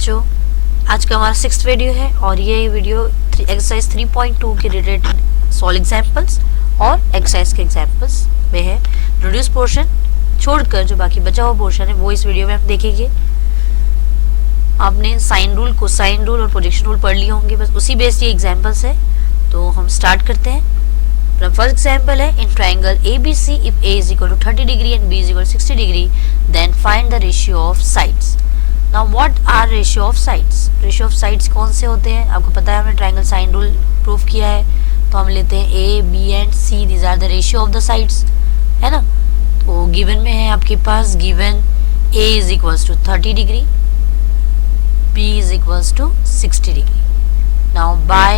बच्चों, आज का हमारा 6th वीडियो है और ये वीडियो एक्सरसाइज 3.2 के रिलेटेड सॉल्व एग्जाम्पल्स और एक्सरसाइज के एग्जाम्पल्स में है। रिड्यूस पोर्शन छोड़कर जो बाकी बचा हुआ पोर्शन है वो इस वीडियो में आप देखेंगे। आपने साइन रूल, कोसाइन रूल और प्रोजेक्शन रूल पढ़ लिए होंगे, बस उसी बेस्ड ये एग्जाम्पल्स है। तो हम स्टार्ट करते हैं। फर्स्ट एग्जाम्पल है, इन triangle ABC if A is equal to 30 degree and B is equal to 60 degree, then find the ratio of sides. Now what are ratio of sides? Ratio of sides कौन से होते हैं? आपको पता है, हमने triangle sine rule prove किया है, तो हम लेते हैं A, B and C, these are the ratio of the sides, है ना। तो गिवन में है आपके पास, given A is equals to 30 degree, B is equals to 60 degree. Now by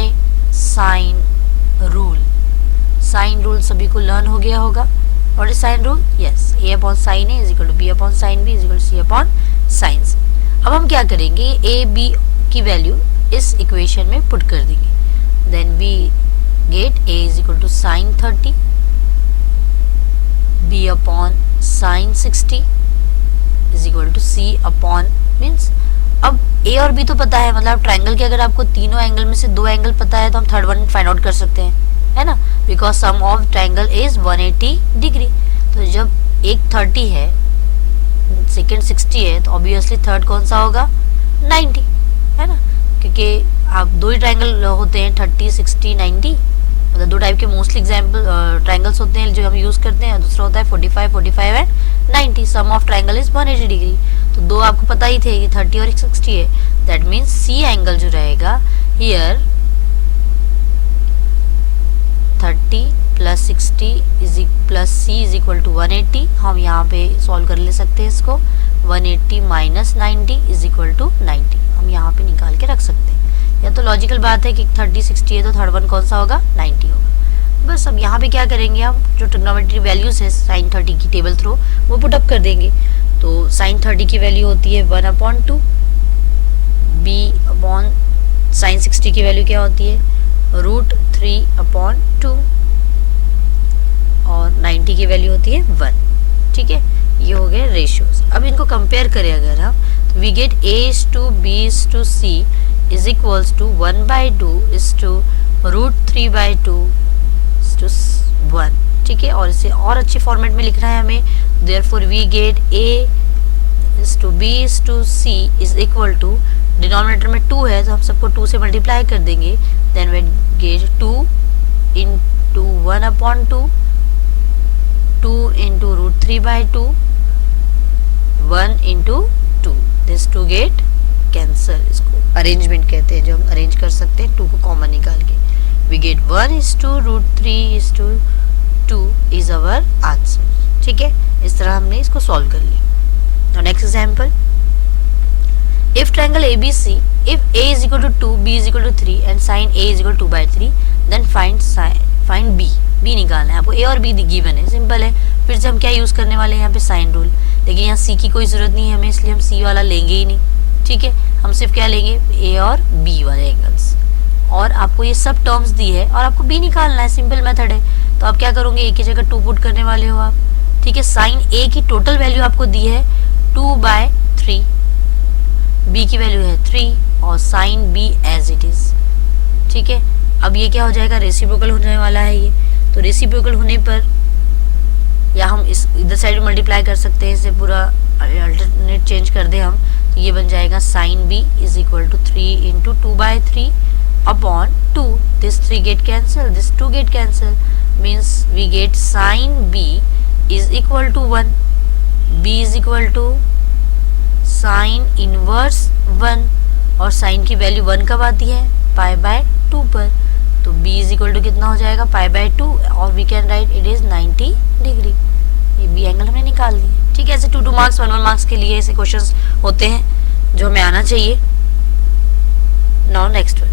sine rule, sine rule सभी को लर्न हो गया होगा। और इस sine rule, yes, A upon sine A is equal to B upon sine B is equal to C upon sine C। अब हम क्या करेंगे, A B की वैल्यू इस इक्वेशन में पुट कर देंगे। Then we get A is equal to sine 30, B upon sine 60 is equal to C upon, means अब A और B तो पता है, मतलब ट्राइंगल के अगर आपको तीनों एंगल में से दो एंगल पता है तो हम थर्ड वन फाइंड आउट कर सकते हैं, है ना, because sum of triangle is 180 degree. तो जब एक 30 है, सेकेंड 60 है, तो ऑब्वियसली थर्ड कौन सा होगा, 90, है ना, क्योंकि आप दो ही ट्राइंगल होते हैं, 30, 60, 90, मतलब दो टाइप के मोस्टली एग्जाम्पल ट्राइंगल्स होते हैं जो हम यूज करते हैं। दूसरा होता है 45, 45 and 90। Sum of triangle is 180 degree. तो दो आपको पता ही थे कि 30 और 60 है, दैट मीन्स सी एंगल जो रहेगा here 30 plus 60 plus C is equal to 180। हम यहाँ पे सॉल्व कर ले सकते हैं इसको, 180 माइनस 90 इज इक्वल टू 90 हम यहाँ पे निकाल के रख सकते हैं। या तो लॉजिकल बात है कि 30 60 है तो थर्ड वन कौन सा होगा, 90 होगा। बस अब यहाँ पे क्या करेंगे, हम जो ट्रिग्नोमेट्री वैल्यूज है साइन 30 की टेबल थ्रू वो पुट अप कर देंगे। तो साइन 30 की वैल्यू होती है 1/2, B अपॉन साइन 60 की वैल्यू क्या होती है, √3/2 और 90 की वैल्यू होती है 1। ठीक है, ये हो गए रेशियोज। अब इनको कंपेयर करें अगर हम, तो we get A is to B is to C is equals to 1/2 is to √3/2 is to 1। ठीक है, और इसे और अच्छे फॉर्मेट में लिखना है हमें, therefore we get A is to B is to C is equal to, denominator में 2 है तो हम सबको 2 से मल्टीप्लाई कर देंगे, then we get 2 into 1/2, 2 into √3/2, 1 into 2, this 2 get cancel. इसको अरेंजमेंट कहते हैं, जो हम अरेंज कर सकते हैं 2 को कॉमन निकाल के। We get 1 is to √3 is to 2 is our answer। ठीक है, इस तरह हमने इसको सॉल्व कर लिया। Now next example, if triangle ABC, if A is equal to 2, B is equal to 3 and sin A is equal to 2/3, then find B। B निकालना है आपको, A और B गिवन है, सिंपल है। फिर से हम क्या यूज करने वाले हैं यहाँ पे, साइन रूल। लेकिन यहाँ C की कोई जरूरत नहीं है हमें, इसलिए हम C वाला लेंगे ही नहीं। ठीक है, हम सिर्फ क्या लेंगे, A और B वाले एंगल्स। और आपको ये सब टर्म्स दी है और आपको B निकालना है, सिंपल मेथड है। तो आप क्या करोगे, A की जगह 2 पुट करने वाले हो आप। ठीक है, साइन A की टोटल वैल्यू आपको दी है 2/3, B की वैल्यू है 3 और sine B as it is. ठीक है, अब ये क्या हो जाएगा, रेसिप्रोकल होने वाला है ये। तो रेसिप्रोकल होने पर या हम इस इधर साइड में मल्टीप्लाई कर सकते हैं, इसे पूरा अल्टरनेट चेंज कर दे हम, तो ये बन जाएगा sine B is equal to 3 into 2/3 upon 2। This 3 get cancel, this 2 get cancel, means we get sine B is equal to 1, B is equal to sine inverse 1, और साइन की वैल्यू 1 कब आती है, π/2 पर। तो B इज इक्वल टू कितना हो जाएगा, π/2, और we can write it is 90 degree. ये B एंगल हमने निकाल दिया। ठीक है, ऐसे 2 मार्क्स 1 मार्क्स के लिए ऐसे क्वेश्चंस होते हैं जो हमें आना चाहिए। Now next one,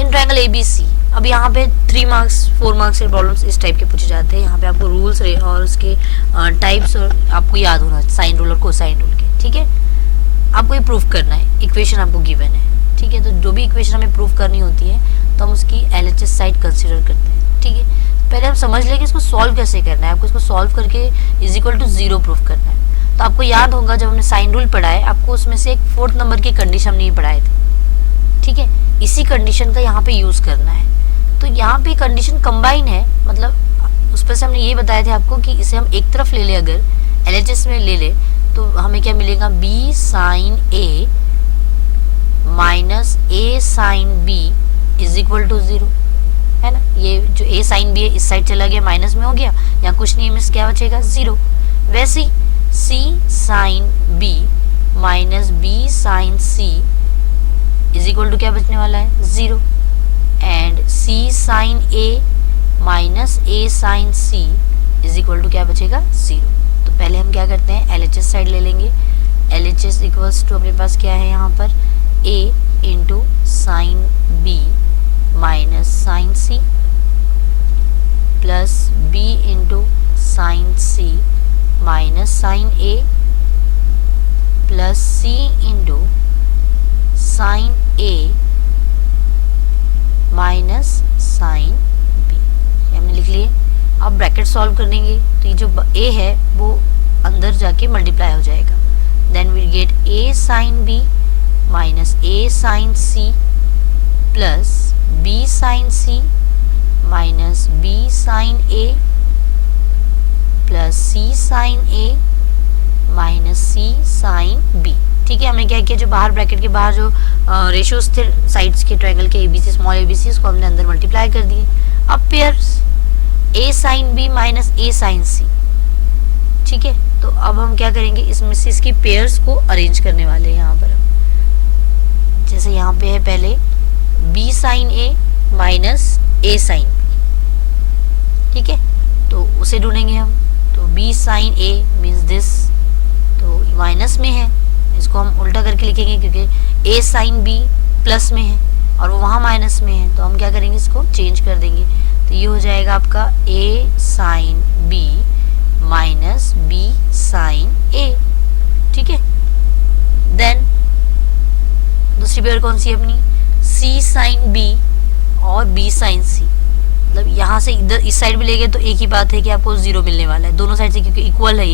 in triangle ABC, अब यहाँ पे 3 मार्क्स 4 मार्क्स के प्रॉब्लम्स इस टाइप के पूछे जाते हैं। यहाँ पे आपको रूल्स और उसके टाइप्स और आपको याद होना, साइन रूल और कोसाइन रूल के। ठीक है, आपको ये प्रूफ करना है, इक्वेशन आपको गिवन है। ठीक है, तो जो भी इक्वेशन हमें प्रूफ करनी होती है तो हम उसकी LHS साइड कंसिडर करते हैं। ठीक है, पहले हम समझ लें कि इसको सॉल्व कैसे करना है। आपको इसको सॉल्व करके इज इक्वल टू 0 प्रूफ करना है। तो आपको याद होगा जब हमने साइन रूल पढ़ा है, आपको उसमें से एक 4th नंबर की कंडीशन हमने पढ़ाए थे, ठीक है। इसी कंडीशन का यहाँ पे यूज करना है। तो यहाँ पे कंडीशन कंबाइन है, मतलब उस पर से हमने ये बताए थे आपको कि इसे हम एक तरफ ले ले, अगर LHS में ले ले तो हमें क्या मिलेगा, B sine A minus A sine B is equal to 0, है ना। ये जो A साइन B है इस साइड चला गया, माइनस में हो गया, यहाँ कुछ नहीं, मिस क्या बचेगा, 0। वैसे ही C sine B minus B sine C is equal to क्या बचने वाला है, 0। And C sine A minus A sine C is equal to क्या बचेगा, 0। तो पहले हम क्या करते हैं, LHS साइड ले लेंगे। LHS इक्वल्स टू अपने पास क्या है यहाँ पर, A into sine B minus sine C plus B into sine C minus sine A plus C into sine A minus sine B, हमने लिख लिए। अब ब्रैकेट सॉल्व करेंगे तो ये जो A है वो अंदर जाके मल्टीप्लाई हो जाएगा, then we get A sine B minus A sine C plus B sine C minus B sine A plus C sine A minus C sine B, ठीक है। हमने क्या किया, जो बाहर ब्रैकेट के बाहर जो रेशियोज थे साइड्स के ट्रायंगल के ABC स्मॉल ABC, उसको हमने अंदर मल्टीप्लाई कर दिए। अब pairs A sine B minus A sine C, ठीक है। तो अब हम क्या करेंगे, इसमें से इसकी पेयर्स को अरेंज करने वाले हैं यहाँ पर हम। जैसे यहाँ पे है पहले B sine A minus A sine B, ठीक है, तो उसे ढूंढेंगे हम। तो B sine A means this, तो माइनस में है, इसको हम उल्टा करके लिखेंगे क्योंकि A साइन B प्लस में है और वो वहाँ माइनस में है, तो हम क्या करेंगे, इसको चेंज कर देंगे। तो ये हो जाएगा आपका A sine B minus B sine A, ठीक है। देन दूसरी पेयर कौन सी है अपनी, C साइन B और B साइन C, मतलब यहाँ से इधर इस साइड भी ले गए तो एक ही बात है कि आपको 0 मिलने वाला है दोनों साइड से, क्योंकि इक्वल है,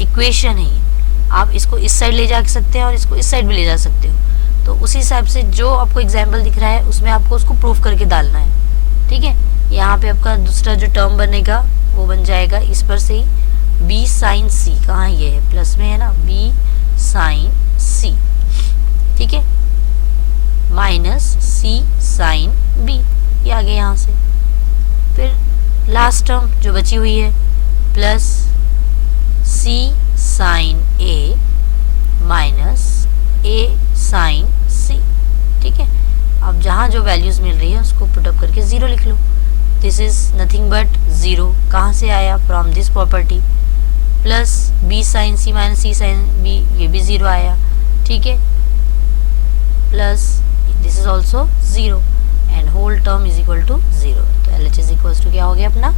इक्वेशन है ये। आप इसको इस साइड ले जा सकते हैं और इसको इस साइड भी ले जा सकते हो। तो उसी हिसाब से जो आपको एग्जाम्पल दिख रहा है उसमें आपको उसको प्रूफ करके डालना है, ठीक है। यहाँ पे आपका दूसरा जो टर्म बनेगा वो बन जाएगा इस पर से ही B साइन C, कहाँ ये है, प्लस में है ना, B साइन C, ठीक है, माइनस C साइन B, ये आ गया यहाँ से। फिर लास्ट टर्म जो बची हुई है plus C sine A minus A sine C, ठीक है। अब जहाँ जो वैल्यूज मिल रही है उसको पुटअप करके 0 लिख लो। दिस इज नथिंग बट 0, कहाँ से आया, from this property, plus B sine C minus C sine B, ये भी 0 आया, ठीक है, plus this is also 0 and whole term is equal to 0। तो LHS इक्वल्स टू क्या हो गया अपना,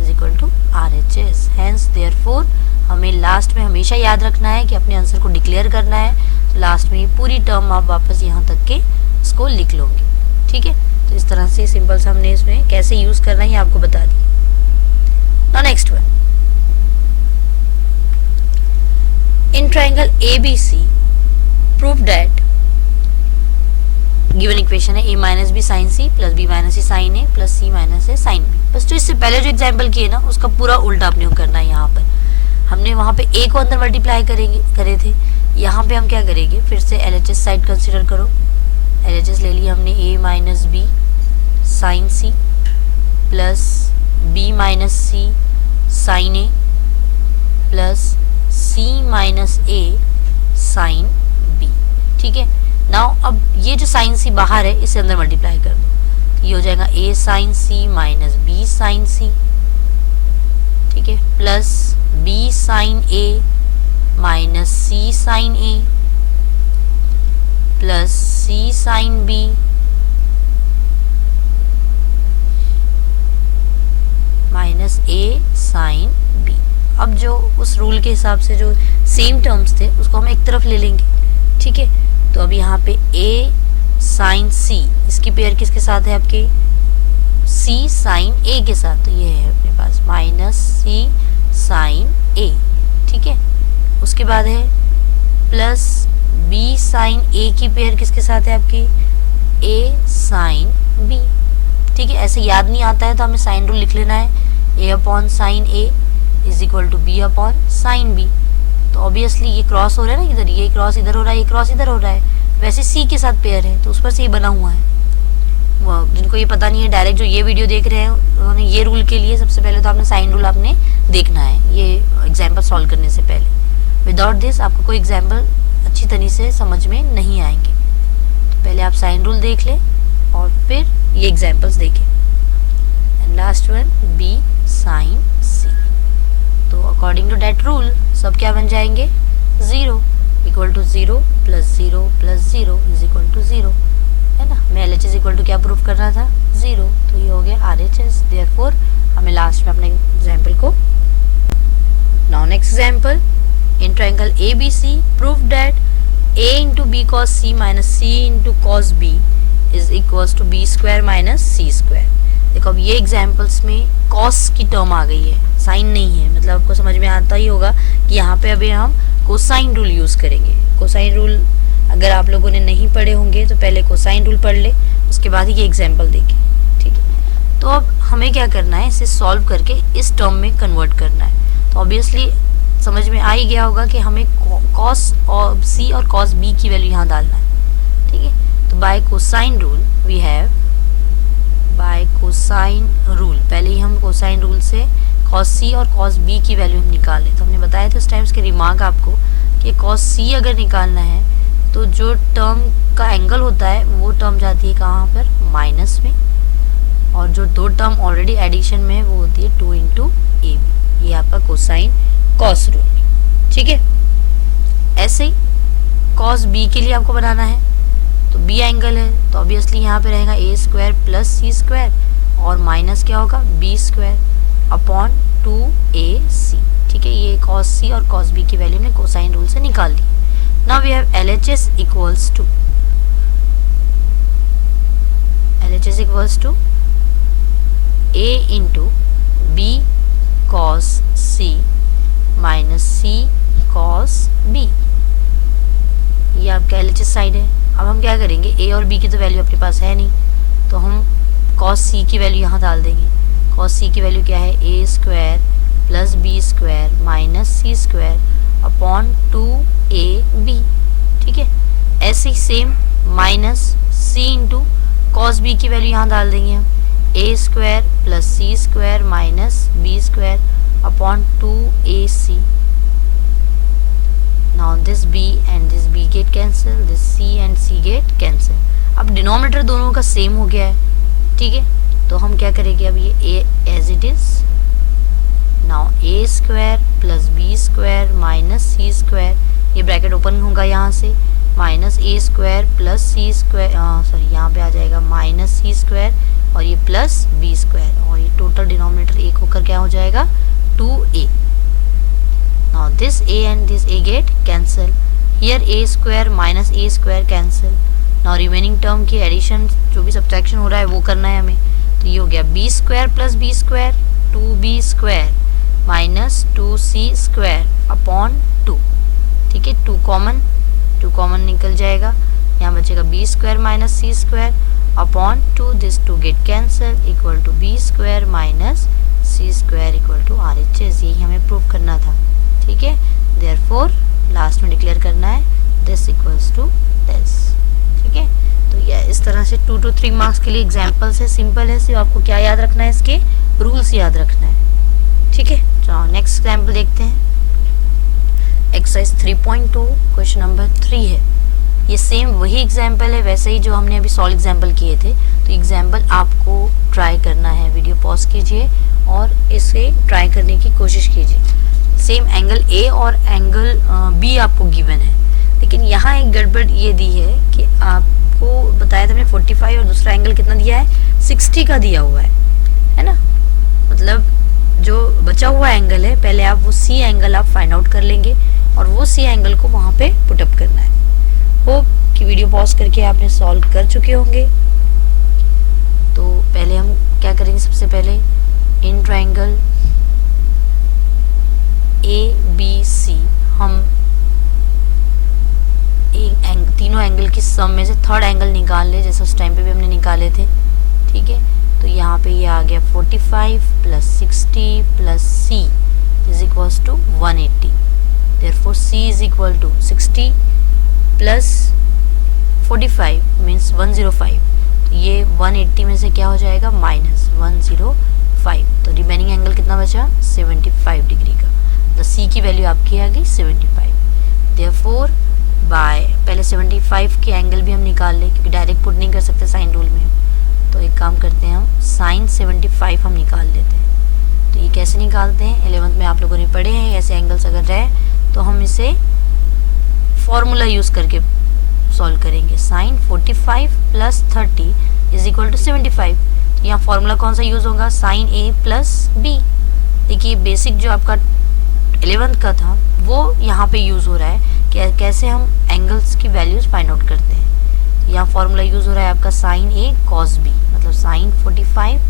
is equal to RHS। Hence therefore हमें लास्ट में हमेशा याद रखना है कि अपने आंसर को डिक्लेयर करना है, तो लास्ट में ये पूरी टर्म आप वापस यहाँ तक के इसको लिख लोगे, ठीक है। तो इस तरह से सिंपल सा हमने इसमें कैसे यूज करना है ये आपको बता दिया। Now next one, in triangle ABC prove that given equation है A minus B sine C plus B minus C sine A plus C minus A sine B। बस तो इससे पहले जो एग्जाम्पल किए ना उसका पूरा उल्टा आपने करना है। यहाँ पर हमने वहाँ पे A को अंदर मल्टीप्लाई करे थे, यहाँ पे हम क्या करेंगे, फिर से LHS साइड कंसिडर करो। LHS ले लिया हमने A minus B sine C plus B minus C sine A plus C minus A sine B, ठीक है। नाउ अब ये जो साइन C बाहर है इसे अंदर मल्टीप्लाई कर दो, ये हो जाएगा A sine C minus B sine C, ठीक है, plus B sine A minus C sine A plus C sine B minus A sine B। अब जो उस रूल के हिसाब से जो सेम टर्म्स थे उसको हम एक तरफ ले लेंगे, ठीक है। तो अब यहाँ पे A साइन C, इसकी पेयर किसके साथ है आपके, C साइन A के साथ, तो ये है अपने पास माइनस C साइन A, ठीक है। उसके बाद है प्लस बी साइन ए की पेयर किसके साथ है आपकी, ए साइन बी। ठीक है, ऐसे याद नहीं आता है तो हमें साइन रूल लिख लेना है, A upon sine A is equal to B upon sine B. तो ऑब्वियसली ये क्रॉस हो रहा है ना, इधर ये क्रॉस इधर हो रहा है, ये क्रॉस इधर हो रहा है, वैसे सी के साथ पेयर है तो उस पर से ये बना हुआ है। जिनको ये पता नहीं है, डायरेक्ट जो ये वीडियो देख रहे हैं उन्होंने ये रूल के लिए सबसे पहले तो आपने साइन रूल आपने देखना है ये एग्जाम्पल सॉल्व करने से पहले। विदाउट दिस आपको कोई एग्जाम्पल अच्छी तरह से समझ में नहीं आएंगे। तो पहले आप साइन रूल देख लें और फिर ये एग्जाम्पल्स देखें। And last one B sine C. तो अकॉर्डिंग टू दैट रूल सब क्या बन जाएंगे, 0 equal to 0 plus 0 plus 0 is equal to 0, है ना। मैं L H S equal to क्या प्रूफ करना था, 0। तो ये हो गया आर एच एस। देयरफॉर हमें लास्ट में अपने एग्जाम्पल को, now next example, in triangle A B C proof that A into B cos C minus C into cos B is equals to B square minus C square. देखो अब ये examples में cos की term आ गई है, sign नहीं है, मतलब आपको समझ में आता ही होगा कि यहाँ पे अभी हम कोसाइन रूल यूज़ करेंगे। कोसाइन रूल अगर आप लोगों ने नहीं पढ़े होंगे तो पहले कोसाइन रूल पढ़ ले, उसके बाद ही ये एग्जाम्पल देखें। ठीक है, तो अब हमें क्या करना है, इसे सॉल्व करके इस टर्म में कन्वर्ट करना है। तो ऑब्वियसली समझ में आ ही गया होगा कि हमें कॉस और सी और कॉस बी की वैल्यू यहाँ डालना है। ठीक है, तो by cosine rule we have, by cosine rule पहले ही हम कोसाइन रूल से कॉस सी और कॉस बी की वैल्यू हम निकाल लें। तो हमने बताया था उस टाइम के रिमार्क आपको कि कॉस सी अगर निकालना है तो जो टर्म का एंगल होता है वो टर्म जाती है कहाँ पर, माइनस में, और जो दो टर्म ऑलरेडी एडिशन में है वो होती है 2 इंटू ए बी। ये आपका कोसाइन कॉस रूल। ठीक है, ऐसे ही कॉस बी के लिए आपको बनाना है, तो बी एंगल है तो ऑब्वियसली यहाँ पे रहेगा ए स्क्वायर प्लस सी स्क्वायर और माइनस क्या होगा, बी स्क्वायर अपॉन 2ac। ठीक है, ये कॉस सी और कॉस बी की वैल्यू हमने कोसाइन रूल से निकाल दी। Now we have LHS equals to a into B cos C minus C cos B. ये आपका LHS साइड है। अब हम क्या करेंगे, a और b की तो वैल्यू अपने पास है नहीं, तो हम कॉस सी की वैल्यू यहाँ डाल देंगे। कॉस सी की वैल्यू क्या है, A square plus B square minus C square upon 2ab। ठीक है, ऐसे ही same minus C into cos B की वैल्यू यहाँ डाल देंगे हम, A square plus C square minus B square upon 2ac। Now this b and this b get cancel, this c and c get cancel। अब denominator दोनों का same हो गया है। ठीक है, तो हम क्या करेंगे, अब ये a as it is, now a square plus B square minus C square, ये ब्रैकेट ओपन होगा यहाँ से, minus A square plus C square, sorry यहाँ पे आ जाएगा माइनस सी स्क्वायर और ये प्लस बी स्क्वायर, और ये टोटल डिनोमिनेटर एक होकर क्या हो जाएगा, 2a। Now this a and this a get cancel. Here a square minus a square cancel. Now remaining term की एडिशन जो भी सब्ट्रैक्शन हो रहा है वो करना है हमें। तो ये हो गया b square plus B square 2b square minus 2c square upon 2। ठीक है, 2 कॉमन निकल जाएगा, यहाँ बचेगा b square minus c square upon 2, this 2 get cancel equal to b square minus c square equal to RHS। यही हमें prove करना था। ठीक है, देयरफॉर लास्ट में डिक्लेयर करना है दिस इक्वल्स टू दिस। ठीक है, तो ये इस तरह से 2 to 3 मार्क्स के लिए एग्जांपल्स है, सिंपल है, सिर्फ आपको क्या याद रखना है, इसके रूल्स याद रखना है। ठीक है, चलो नेक्स्ट एग्जांपल देखते हैं। एक्सरसाइज 3.2 क्वेश्चन नंबर 3 है। ये सेम वही एग्जाम्पल है वैसे ही जो हमने अभी सॉल्व एग्जाम्पल किए थे। तो एग्जाम्पल आपको ट्राई करना है, वीडियो पॉज कीजिए और इसे ट्राई करने की कोशिश कीजिए। सेम एंगल ए और एंगल बी आपको गिवन है, लेकिन यहाँ एक गड़बड़ ये दी है कि आपको बताया था हमने 45 और दूसरा एंगल कितना दिया है, 60 का दिया हुआ है ना। मतलब जो बचा हुआ एंगल है पहले आप वो सी एंगल आप फाइंड आउट कर लेंगे और वो सी एंगल को वहाँ पे पुटअप करना है। होप कि वीडियो पॉज करके आपने सॉल्व कर चुके होंगे। तो पहले हम क्या करेंगे, सबसे पहले इन ट्रायंगल ए बी सी हम तीनों एंगल की सम में से थर्ड एंगल निकाल ले, जैसे उस टाइम पे भी हमने निकाले थे, ठीक है। तो यहाँ पे ये आ गया 45 plus 60 plus C is equals to 180। Therefore C is equal to 60 plus 45 means 105। तो ये 180 में से क्या हो जाएगा, माइनस 105। तो रिमेनिंग एंगल कितना बचा, 75 डिग्री का। तो सी की वैल्यू आपकी आ गई 75। देयरफॉर बाय, पहले 75 के एंगल भी हम निकाल लें क्योंकि डायरेक्ट पुट नहीं कर सकते साइन रूल में। तो एक काम करते हैं, हम साइन 75 हम निकाल लेते हैं। तो ये कैसे निकालते हैं, 11th में आप लोगों ने पढ़े हैं। ऐसे एंगल्स अगर रहे तो हम इसे फॉर्मूला यूज़ करके सॉल्व करेंगे। Sine 45 plus 30 is equal to 75। तो यहाँ फॉर्मूला कौन सा यूज़ होगा, साइन ए प्लस बी। देखिए बेसिक जो आपका 11th का था वो यहाँ पे यूज़ हो रहा है कि कैसे हम एंगल्स की वैल्यूज़ फाइंड आउट करते हैं। तो यहाँ फॉर्मूला यूज़ हो रहा है आपका साइन ए कॉस बी, मतलब साइन 45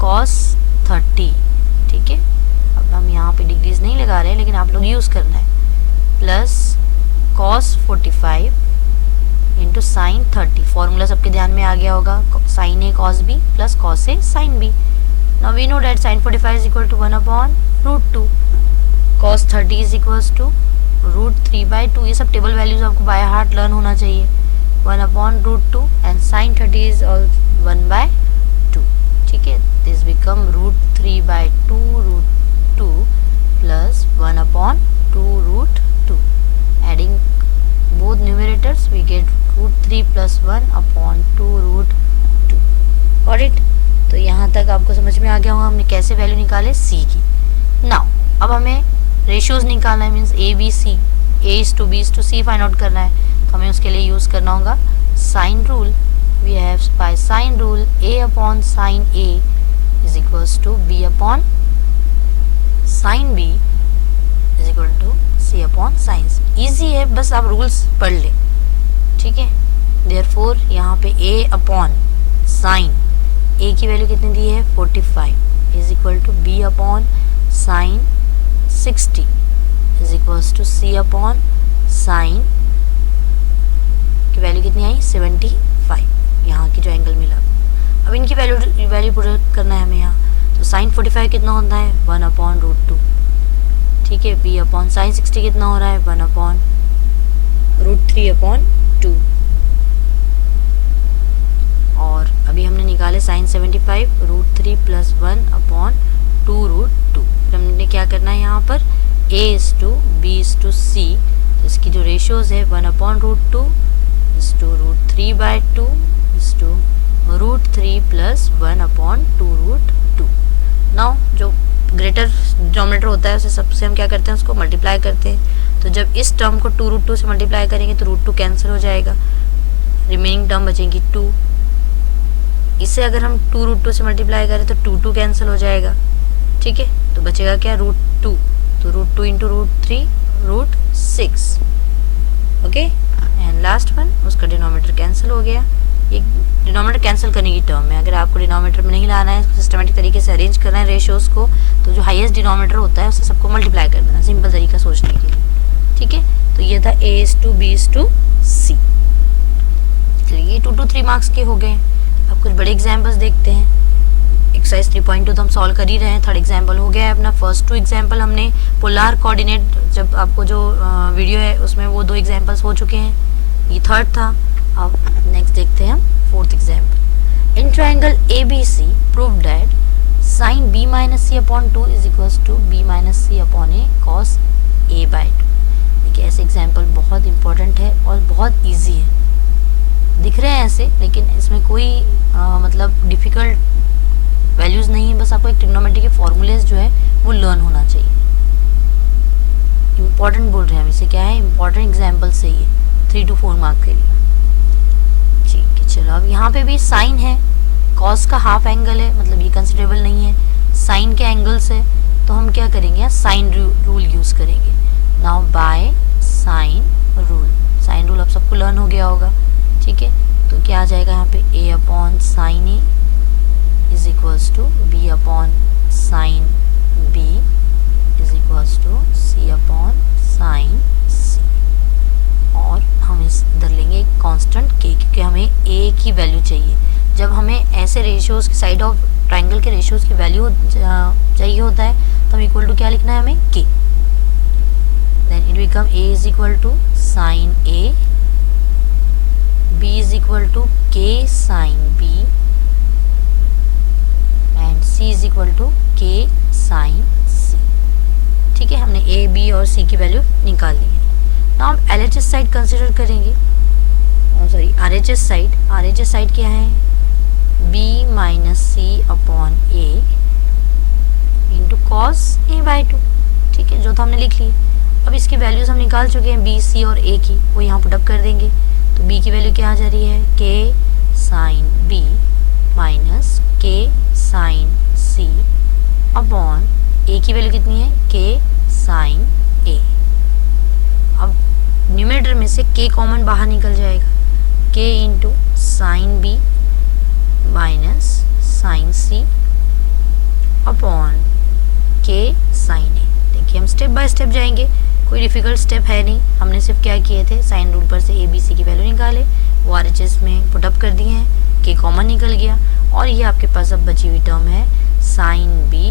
कॉस 30, ठीक है। अब हम यहाँ पे डिग्रीज नहीं लगा रहे हैं लेकिन आप लोग यूज़ करना है, plus cos 45 into sine 30। Formula सबके ध्यान में आ गया होगा, sine A cos B plus cos A sine B. Now we know that sine 45 is equal to 1/√2, cos 30 is equals to √3/2। ये सब टेबल वैल्यूज आपको बाय हार्ट लर्न होना चाहिए। 1/√2 एंड साइन 30 इज 1/2, ठीक है। This become √3/2 plus 1/2√2। Adding both numerators we get √3 plus 1/2√2। Got it? तो यहाँ तक आपको समझ में आ गया होगा हमने कैसे वैल्यू निकाले सी की। नाउ अब हमें रेशियोज निकालना है, means A B C, A is to B is to C find out करना है। तो हमें उसके लिए यूज़ करना होगा sine rule. We have by sine rule A upon sine A is equals to B upon sine B is equal to C upon sines. Easy है, बस आप रूल्स पढ़ लें, ठीक है। देयरफॉर यहाँ पे ए अपॉन साइन, ए की वैल्यू कितनी दी है 45 is equal to B upon sine 60 is equals to C upon sine की वैल्यू कितनी आई 75, यहाँ की जो एंगल मिला। अब इनकी वैल्यू पुट करना है हमें यहाँ। तो साइन 45 कितना होता है 1/√2, ठीक है। बी अपॉन साइन 60 कितना हो रहा है 1/√3/2। और अभी हमने निकाले साइन 75 √3 प्लस 1/2√2। फिर हमने क्या करना है यहाँ पर, a is to B is to C. तो इसकी जो रेशियोज है 1/√2 is to √3/2 is to √3 plus 1/2√2। Now जो ग्रेटर डिनोमिनेटर होता है उसे सबसे हम क्या करते हैं, उसको मल्टीप्लाई करते हैं। तो जब इस टर्म को 2√2 से मल्टीप्लाई करेंगे तो √2 कैंसिल हो जाएगा, रिमेनिंग टर्म बचेगी 2। इसे अगर हम 2√2 से मल्टीप्लाई करें तो 2 कैंसिल हो जाएगा, ठीक है। तो बचेगा क्या √2, तो √2 into √3 √6, okay. And last one, उसका डिनोमिनेटर कैंसिल हो गया। ये डिनोमिनेटर कैंसिल करने की टर्म है। अगर आपको डिनोमिनेटर में नहीं लाना है, सिस्टमेटिक तरीके से अरेंज करना है रेशियोज को, तो जो हाईएस्ट डिनोमिनेटर होता है उससे सबको मल्टीप्लाई कर देना, सिंपल तरीका सोचने के लिए, ठीक है। तो ये था A is to B is to C. चलिए 2 to 3 मार्क्स के हो गए। अब कुछ बड़े एग्जाम्पल्स देखते हैं। एक्सरसाइज 3.2 तो हम सॉल्व कर ही रहे हैं। थर्ड एग्जाम्पल हो गया है अपना। फर्स्ट 2 एग्जाम्पल हमने पोलार कोऑर्डिनेट, जब आपको जो वीडियो है उसमें वो 2 एग्जाम्पल्स हो चुके हैं, ये थर्ड था। अब नेक्स्ट देखते हैं हम fourth example. In triangle ABC prove that sine B minus C upon 2 is equals to B minus C upon A cos A/2। देखिए ऐसे एग्जाम्पल बहुत इंपॉर्टेंट है और बहुत ईजी है। दिख रहे हैं ऐसे, लेकिन इसमें कोई मतलब डिफ़िकल्ट वैल्यूज़ नहीं है। बस आपको एक ट्रिग्नोमेट्री के फॉर्मूलेज जो है वो लर्न होना चाहिए। इम्पॉर्टेंट बोल रहे हैं हम इसे, क्या है इम्पॉर्टेंट एग्जाम्पल से ये 3 to 4 मार्क के लिए, ठीक है। चलो अब यहाँ पे भी साइन है, कॉस का हाफ एंगल है, मतलब ये कंसिडरेबल नहीं है, साइन के एंगल्स है। तो हम क्या करेंगे, साइन रूल यूज़ करेंगे। Now by sine rule, sine rule अब सबको लर्न हो गया होगा, ठीक है। तो क्या आ जाएगा यहाँ पे A upon sine A is equals to B upon sine B is equals to C upon sine C, और हम इस इधर लेंगे एक कांस्टेंट के, क्योंकि हमें ए की वैल्यू चाहिए। जब हमें ऐसे रेशियोज की साइड ऑफ ट्राइंगल के रेशियोज की वैल्यू चाहिए होता है तो हम इक्वल टू क्या लिखना है हमें, K. Then it become A is equal to sine A, B is equal to K sine B, and C is equal to K sine C. ठीक है, हमने ए बी और सी की वैल्यू निकाल ली है। नाउ हम एलएचएस साइड कंसिडर करेंगे, sorry RHS side. RHS side क्या है, B minus C upon A into cos A by two. ठीक है, जो तो हमने लिख ली। अब इसकी वैल्यूज हम निकाल चुके हैं बी सी और ए की, वो यहाँ पुटअप कर देंगे। तो बी की वैल्यू क्या आ जा रही है, के साइन बी माइनस के साइन सी अपॉन ए की वैल्यू कितनी है, के साइन ए। अब न्यूमरेटर में से के कॉमन बाहर निकल जाएगा, K into sine B minus sine C upon K sine A. देखिए हम स्टेप बाय स्टेप जाएंगे, कोई डिफिकल्ट स्टेप है नहीं। हमने सिर्फ क्या किए थे, साइन रूल पर से ए बी सी की वैल्यू निकाले, वो आरएचएस में पुटअप कर दिए हैं, के कॉमन निकल गया, और ये आपके पास अब बची हुई टर्म है साइन बी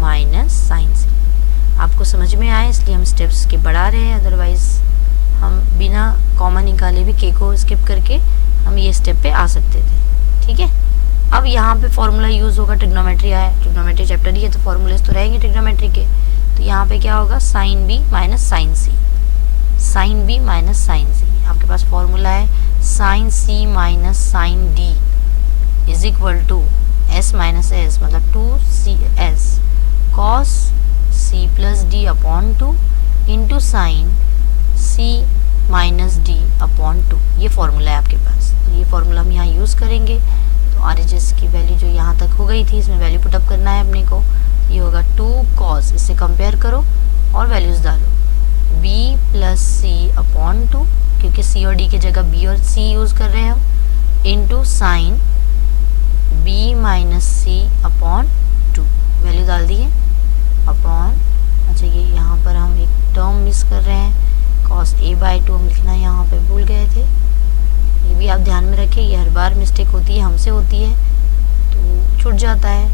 माइनस साइन सी। आपको समझ में आए इसलिए हम स्टेप्स के बढ़ा रहे हैं, अदरवाइज हम बिना कॉमन निकाले भी के को स्किप करके हम ये स्टेप पे आ सकते थे। ठीक है, अब यहाँ पे फॉर्मूला यूज़ होगा, ट्रिग्नोमेट्री आया, ट्रिग्नोमेट्री चैप्टर ही है तो फॉर्मूलेस तो रहेंगे ट्रिग्नोमेट्री के। तो यहाँ पे क्या होगा, sine B minus sine C, sine B minus sine C. आपके पास फॉर्मूला है sine C minus sine D is equal to S minus S, मतलब 2cs cos C plus D upon 2 into sine C minus D upon 2। ये formula है आपके पास, तो ये formula हम यहाँ यूज़ करेंगे। तो आरएचएस की वैल्यू जो यहाँ तक हो गई थी, इसमें वैल्यू पुटअप करना है अपने को। ये होगा 2 cos, इससे कंपेयर करो और वैल्यूज़ डालो, b प्लस सी अपॉन 2, क्योंकि सी और डी की जगह b और c यूज़ कर रहे हैं हम, into sine b minus C upon 2, value डाल दी है, अपॉन, अच्छा ये यहाँ पर हम एक टर्म मिस कर रहे हैं, cos a बाई 2 हम लिखना यहाँ पे भूल गए थे। ये भी आप ध्यान में रखें, ये हर बार मिस्टेक होती है, हमसे होती है तो छूट जाता है,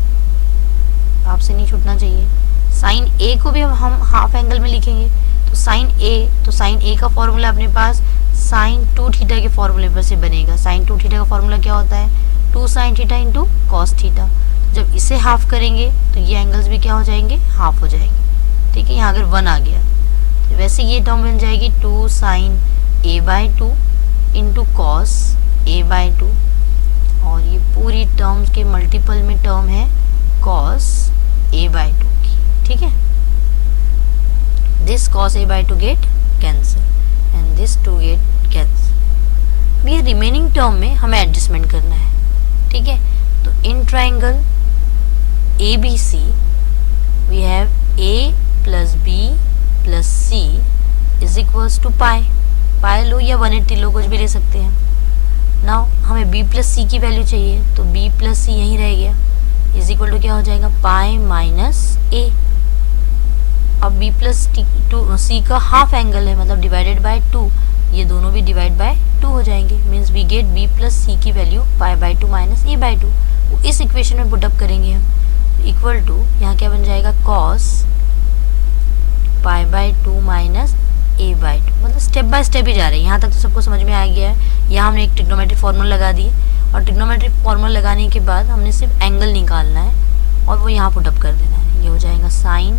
आपसे नहीं छूटना चाहिए। साइन ए को भी हम हाफ एंगल में लिखेंगे, तो साइन ए का फॉर्मूला अपने पास साइन 2 थीटा के फॉर्मूले पर से बनेगा। साइन 2 थीटा का फॉर्मूला क्या होता है, 2 sine theta into cos theta. जब इसे हाफ करेंगे तो ये एंगल्स भी क्या हो जाएंगे, हाफ हो जाएंगे। ठीक है, यहाँ अगर 1 आ गया तो वैसे ये टर्म बन जाएगी 2 sine A by 2 into cos A by 2, और ये पूरी टर्म्स के मल्टीपल में टर्म है कॉस ए बाई 2 की। ठीक है, this cos A by 2 get cancel and this 2 get cancel. अब ये रिमेनिंग टर्म में हमें एडजस्टमेंट करना है। ठीक है, तो in triangle A B C we have A plus B plus C is equals to pi. Pi लो या 180 लो, कुछ भी ले सकते हैं। नाउ हमें b प्लस सी की वैल्यू चाहिए, तो b प्लस सी यहीं रह गया, इज इक्वल टू क्या हो जाएगा, पाई माइनस ए। अब b प्लस सी का हाफ एंगल है, मतलब डिवाइडेड बाय 2, ये दोनों भी डिवाइड बाय 2 हो जाएंगे, means we get b plus C की value pi by 2 minus A by 2। वो इस इक्वेशन में पुटअप करेंगे हम, इक्वल टू यहाँ क्या बन जाएगा, cos pi by 2 minus A by 2। मतलब स्टेप बाय स्टेप ही जा रहे हैं, यहाँ तक तो सबको समझ में आ गया है। यहाँ हमने एक ट्रिग्नोमेट्रिक फार्मूला लगा दी, और ट्रिग्नोमेट्रिक फार्मूला लगाने के बाद हमने सिर्फ एंगल निकालना है और वो यहाँ पुटअप कर देना है। ये हो जाएगा sine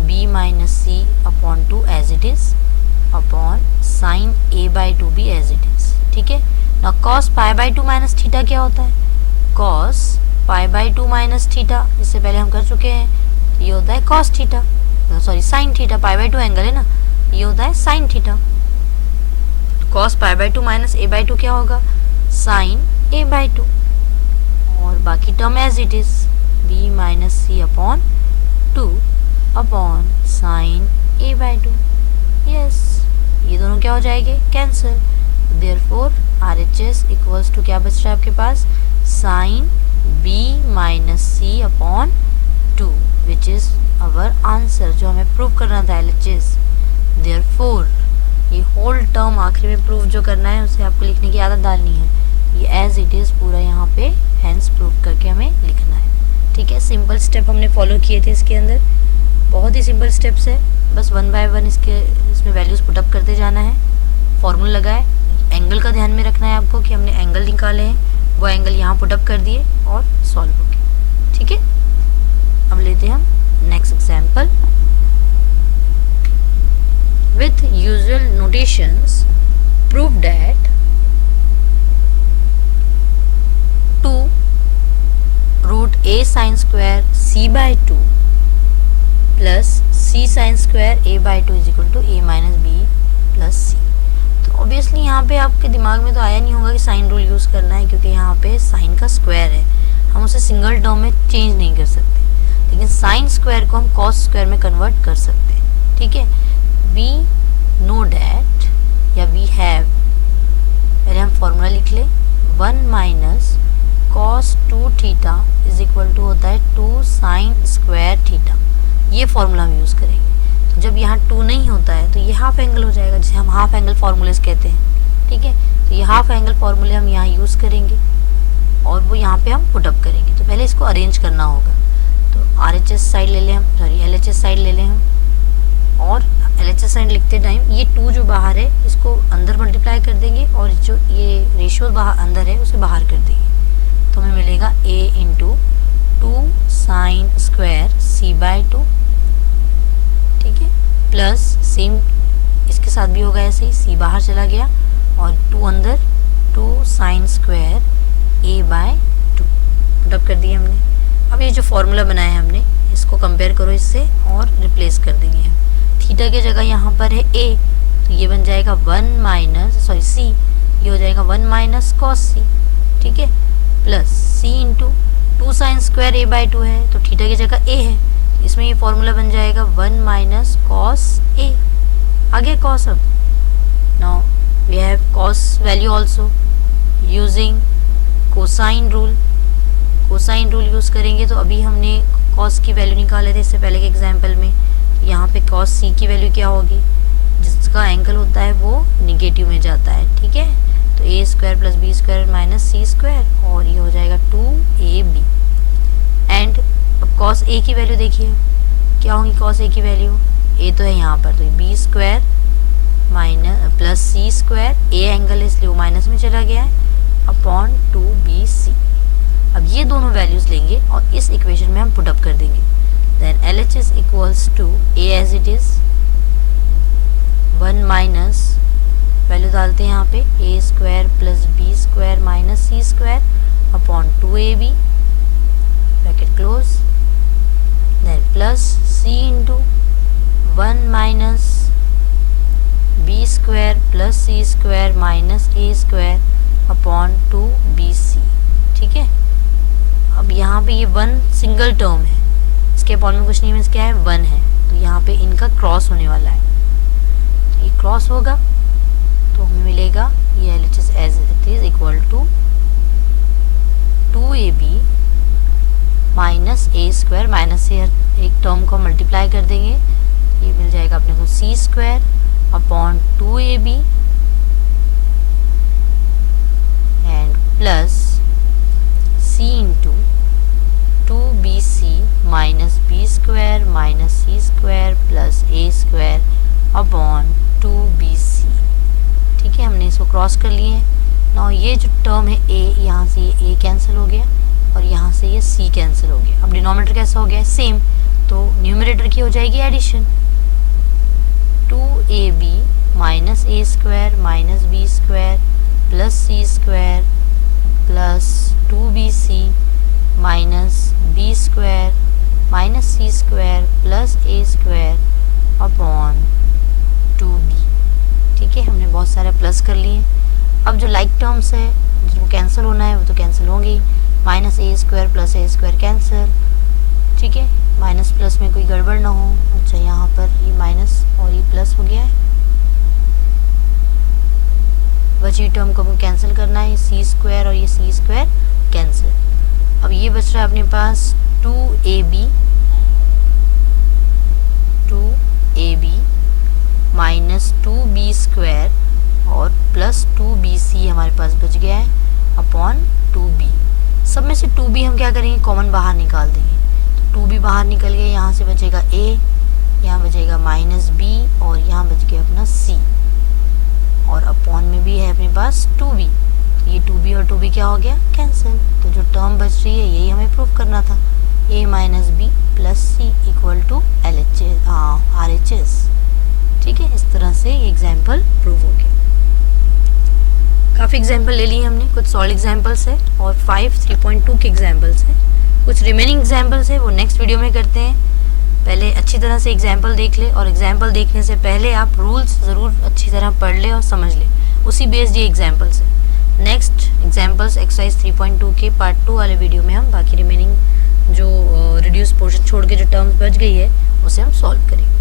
b minus C upon 2 as it is upon sine a by 2 भी एज इट इज़। ठीक है, ना cos pi by 2 minus theta क्या होता है, cos pi by 2 minus theta, इससे पहले हम कर चुके हैं, तो ये होता है cos theta, sorry sine theta, pi by 2 angle है ना, ये होता है sine theta. Cos pi by 2 minus A by 2 क्या होगा, साइन ए बाई 2, और बाकी term as it is B minus C upon 2 upon sine A by 2। Yes, ये दोनों क्या हो जाएंगे, cancel. Therefore RHS equals to क्या बच रहा है आपके पास, sine B minus C upon 2, which is our answer, जो हमें प्रूव करना था एलएचएस। देयरफॉर, ये होल टर्म आखिरी में प्रूफ जो करना है उसे आपको लिखने की आदत डालनी है, ये एज इट इज़ पूरा यहाँ पे हैंस प्रूफ करके हमें लिखना है। ठीक है, सिंपल स्टेप हमने फॉलो किए थे इसके अंदर, बहुत ही सिंपल स्टेप्स है, बस 1 बाय 1 इसमें वैल्यूज़ पुटअप करते जाना है, फॉर्मूला लगाए, एंगल का ध्यान में रखना है आपको कि हमने एंगल निकाले हैं, वो एंगल यहाँ पुटअप कर दिए और सॉल्व हो गए। ठीक है, अब लेते हैं हम next example. With usual notations, prove that 2 root a sin square c by 2 plus c sin square a by 2 is equal to a minus b plus c। तो ऑब्वियसली यहाँ पे आपके दिमाग में तो आया नहीं होगा कि साइन रूल यूज़ करना है, क्योंकि यहाँ पे साइन का स्क्वायर है, हम उसे सिंगल टर्म में चेंज नहीं कर सकते, लेकिन साइन स्क्वायर को हम कॉस स्क्वायर में कन्वर्ट कर सकते हैं। ठीक है, we know that या we have, पहले हम फॉर्मूला लिख ले, 1 minus cos 2 theta is equal to होता है 2 साइन स्क्वायर थीटा, ये फॉर्मूला हम यूज़ करेंगे। तो जब यहाँ 2 नहीं होता है तो ये हाफ एंगल हो जाएगा, जिसे हम हाफ एंगल फार्मूलेस कहते हैं। ठीक है, तो ये हाफ एंगल फार्मूले हम यहाँ यूज़ करेंगे और वो यहाँ पे हम पुटअप करेंगे। तो पहले इसको अरेंज करना होगा, तो RHS साइड ले लें हम, सॉरी LHS साइड ले लें हम, और LHS साइड लिखते टाइम ये 2 जो बाहर है इसको अंदर मल्टीप्लाई कर देंगे और जो ये रेशियो बाहर अंदर है उसे बाहर कर देंगे, तो हमें मिलेगा a into 2 sine square c by 2। ठीक है, प्लस सेम इसके साथ भी होगा ऐसे ही, c बाहर चला गया और 2 अंदर, 2 sine square a by 2 put up कर दिया हमने। अब ये जो फॉर्मूला बनाया है हमने, इसको कंपेयर करो इससे और रिप्लेस कर देंगे हम। थीटा की जगह यहाँ पर है a, तो ये बन जाएगा 1 माइनस सॉरी c, ये हो जाएगा 1 माइनस कॉस c। ठीक है, plus c into 2 sine square a by 2 है, तो थीटा की जगह a है, तो इसमें ये फॉर्मूला बन जाएगा 1 माइनस कॉस a। आगे कॉस, अब now we have cos value also using cosine rule, cosine rule use करेंगे। तो अभी हमने कॉस की वैल्यू निकाले थे इससे पहले के एग्जाम्पल में, यहाँ पे cos c की वैल्यू क्या होगी, जिसका एंगल होता है वो निगेटिव में जाता है। ठीक है, तो a square plus b square minus c square, और ये हो जाएगा 2ab। एंड अब cos a की वैल्यू देखिए क्या होगी, cos a की वैल्यू, a तो है यहाँ पर, तो b square minus plus c square, a angle है इसलिए वो माइनस में चला गया है, अपॉन 2bc। अब ये दोनों वैल्यूज़ लेंगे और इस इक्वेशन में हम पुटअप कर देंगे। Then LHS equals to a as it is, 1 minus value डालते हैं यहाँ पे a square plus b square minus c square upon 2ab bracket close, then plus c into 1 minus b square plus c square minus a square upon 2bc। ठीक है, अब यहाँ पे ये 1 सिंगल टर्म है, इसके अपॉन में कुछ नहीं, मीन्स क्या है 1 है, तो यहाँ पे इनका क्रॉस होने वाला है, तो ये क्रॉस होगा तो हमें मिलेगा ये LHS as it is equal to 2ab minus a square, minus से एक टर्म को मल्टीप्लाई कर देंगे, ये मिल जाएगा अपने को c square upon 2ab and plus c into 2bc minus b square minus c square plus a square upon 2bc। ठीक है, हमने इसको क्रॉस कर लिए हैं। नाउ ये जो टर्म है a, यहाँ से ये a कैंसिल हो गया और यहाँ से ये c कैंसिल हो गया। अब डिनोमिनेटर कैसा हो गया है, सेम, तो न्यूमरेटर की हो जाएगी addition, 2ab minus a square minus b square plus c square plus 2bc minus b square minus c square plus a square upon 2b। ठीक है, हमने बहुत सारे प्लस कर लिए। अब जो लाइक टर्म्स है जिनको कैंसिल होना है वो तो कैंसिल होंगी, minus a square plus a square cancel. ठीक है, माइनस प्लस में कोई गड़बड़ ना हो। अच्छा, यहाँ पर ये माइनस और ये प्लस हो गया है, बची टर्म को कैंसिल करना है, c स्क्वायर और ये c स्क्वायर कैंसिल। अब ये बच रहा है अपने पास 2ab माइनस 2b² और प्लस 2bc हमारे पास बच गया है अपॉन 2b। सब में से 2b हम क्या करेंगे, कॉमन बाहर निकाल देंगे। तो 2b बाहर निकल गया, यहाँ से बचेगा a, यहाँ बचेगा माइनस b और यहाँ बच गया अपना c, और अपॉन में भी है अपने पास 2b। तो ये 2b और 2b क्या हो गया, कैंसिल। तो जो टर्म बच रही है यही हमें प्रूव करना था, a minus b plus c equal to RHS। ठीक है, इस तरह से ये एग्जाम्पल प्रूव हो गया। काफ़ी एग्जाम्पल ले लिए हमने, कुछ सॉल्व एग्जाम्पल्स है और 3.2 के एग्जाम्पल्स है। कुछ रिमेनिंग एग्जाम्पल्स है वो नेक्स्ट वीडियो में करते हैं। पहले अच्छी तरह से एग्जाम्पल देख ले, और एग्जाम्पल देखने से पहले आप रूल्स ज़रूर अच्छी तरह पढ़ ले और समझ ले, उसी बेस्ड ये एग्जाम्पल्स है। नेक्स्ट एग्जाम्पल्स एक्सरसाइज 3.2 के पार्ट 2 वाले वीडियो में हम बाकी रिमेनिंग जो रिड्यूस पोर्शन छोड़ के जो टर्म्स बच गई है उसे हम सॉल्व करेंगे।